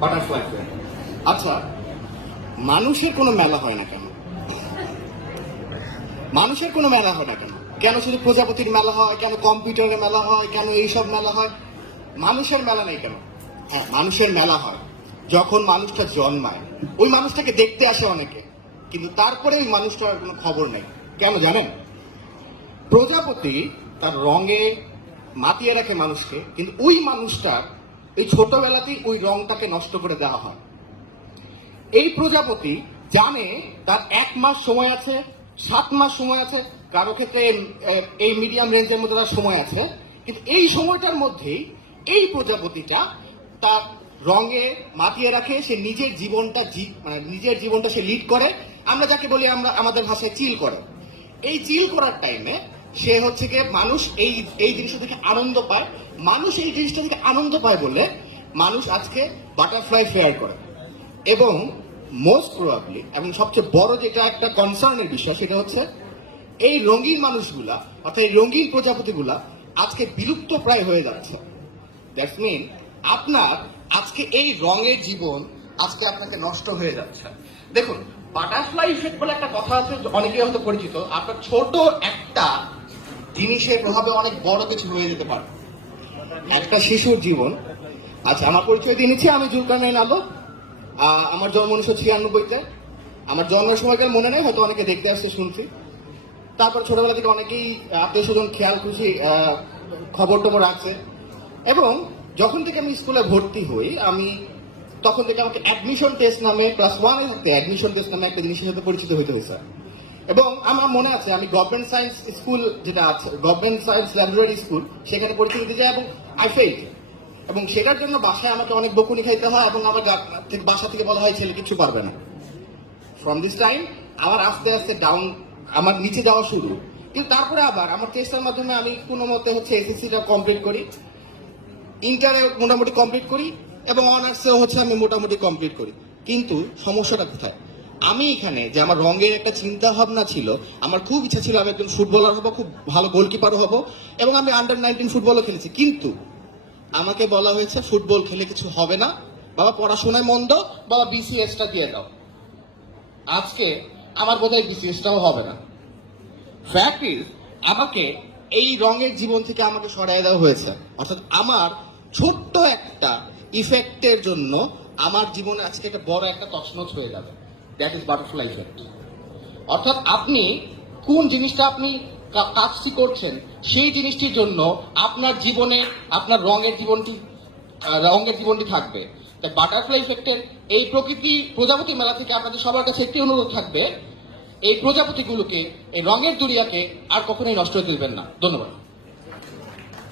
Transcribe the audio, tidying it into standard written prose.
Butterfly fair. আচ্ছা, মানুষের কোনো মেলা হয় না কেন? মানুষের কোনো মেলা হয় না কেন? কেন শুধু প্রজাপতির মেলা হয়, কেন কম্পিউটারের মেলা হয়, কেন এইসব মেলা হয়? মানুষের মেলা নেই কেন? হ্যাঁ, মানুষের মেলা হয় যখন মানুষটা জন্মায়। ওই মানুষটাকে দেখতে আসে অনেকে, কিন্তু তারপরে ওই মানুষটার কোনো খবর নেই। কেন জানেন? প্রজাপতি তার রঙে মাতিয়ে রাখে মানুষকে, কিন্তু ওই মানুষটার এই ছোটবেলাতেই ওই রংটাকে নষ্ট করে দেওয়া হয়। এই প্রজাপতি জানে তার 1 মাস সময় আছে, 7 মাস সময় আছে, কারো ক্ষেত্রে এই মিডিয়াম রেঞ্জের মধ্যে তার সময় আছে, কিন্তু এই সময়টার মধ্যেই এই প্রজাপতিটা তার রঙে মাতিয়ে রাখে। সে নিজের জীবনটা নিজের জীবনটা সে লিড করে। আমরা যাকে বলি, আমরা আমাদের ভাষায় চিল করে। এই চিল করার টাইমে সে হচ্ছে গিয়ে মানুষ এই জিনিসটা থেকে আনন্দ পায়। মানুষ এই জিনিসটা থেকে আনন্দ পায় বলে মানুষ আজকে বাটারফ্লাই ফেয়ার করে। এবং মোস্ট প্রবাবলি এবং সবচেয়ে বড় যেটা একটা কনসার্নের বিষয়, সেটা হচ্ছে এই রঙিন মানুষগুলা অর্থাৎ এই রঙিন প্রজাপতিগুলা আজকে বিলুপ্ত প্রায় হয়ে যাচ্ছে। দ্যাটস মিন আপনার আজকে এই রঙের জীবন আজকে আপনাকে নষ্ট হয়ে যাচ্ছে। দেখুন, বাটারফ্লাই ইফেক্ট বলে একটা কথা আছে, অনেকেই হয়তো পরিচিত। আপনার ছোট একটা জিনিসের প্রভাবে অনেক বড় কিছু হয়ে যেতে পারে। একটা শিশুর জীবন। আচ্ছা, আমার পরিচয় দিয়ে নিচ্ছি, আমি জুলকারনাইন আলো। আমার জন্ম 1996-তে। আমার জন্মের সময়কাল মনে নেই, হয়তো অনেকে দেখতে আসছে শুনছি। তারপর ছোটবেলা থেকে অনেকেই আত্মীয় স্বজন খেয়াল খুশি খবর টবর রাখছে। এবং যখন থেকে আমি স্কুলে ভর্তি হই, আমি তখন থেকে আমাকে অ্যাডমিশন টেস্ট নামে, ক্লাস 1-এ থাকতে অ্যাডমিশন টেস্ট নামে একটা জিনিসের সাথে পরিচিত হতে হয়েছে। এবং আমার মনে আছে, আমি গভর্নমেন্ট সায়েন্স স্কুল যেটা আছে, গভর্নমেন্ট সায়েন্স লাইব্রেরি স্কুল, সেখানে পরীক্ষা দিতে যাই এবং আই ফেইল। এবং সেটার জন্য বাসায় আমাকে অনেক বকুনি খাইতে হয় এবং আমার বাসা থেকে বলা হয় ছেলে কিছু পারবে না। ফ্রম দিস টাইম আমার আস্তে আস্তে ডাউন, আমার নিচে যাওয়া শুরু। কিন্তু তারপরে আবার আমার চেষ্টার মাধ্যমে আমি কোনো মতে হচ্ছে এসএসসিটা কমপ্লিট করি, ইন্টারে মোটামুটি কমপ্লিট করি, এবং অনার্সেও হচ্ছে আমি মোটামুটি কমপ্লিট করি। কিন্তু সমস্যাটা কোথায়? আমি এখানে যে আমার রঙের একটা চিন্তা ভাবনা ছিল, আমার খুব ইচ্ছা ছিল আমি একজন ফুটবলার হব, খুব ভালো গোলকিপারও হব, এবং আমি আন্ডার-19 ফুটবলও খেলেছি। কিন্তু আমাকে বলা হয়েছে ফুটবল খেলে কিছু হবে না, বাবা পড়াশোনায় মন্দ, বাবা বিসিএসটা দিয়ে দাও। আজকে আমার বোধহয় বিসিএসটাও হবে না। ফ্যাক্ট ইজ, আমাকে এই রঙের জীবন থেকে আমাকে সরাই দেওয়া হয়েছে। অর্থাৎ আমার ছোট্ট একটা ইফেক্টের জন্য আমার জীবনে আজকে একটা বড় একটা তছনছ হয়ে যাবে। That is butterfly effect. অর্থাৎ আপনি কোন জিনিসটা আপনি কাজটি করছেন, সেই জিনিসটির জন্য আপনার জীবনে আপনার রঙের জীবনটি থাকবে। তাই বাটারফ্লাই ইফেক্টের এই প্রজাপতি মেলা থেকে আপনাদের সবার কাছে একটি অনুরোধ থাকবে, এই প্রজাপতিগুলোকে, এই রঙের দুনিয়াকে আর কখনোই নষ্ট হতে দেবেন না। ধন্যবাদ।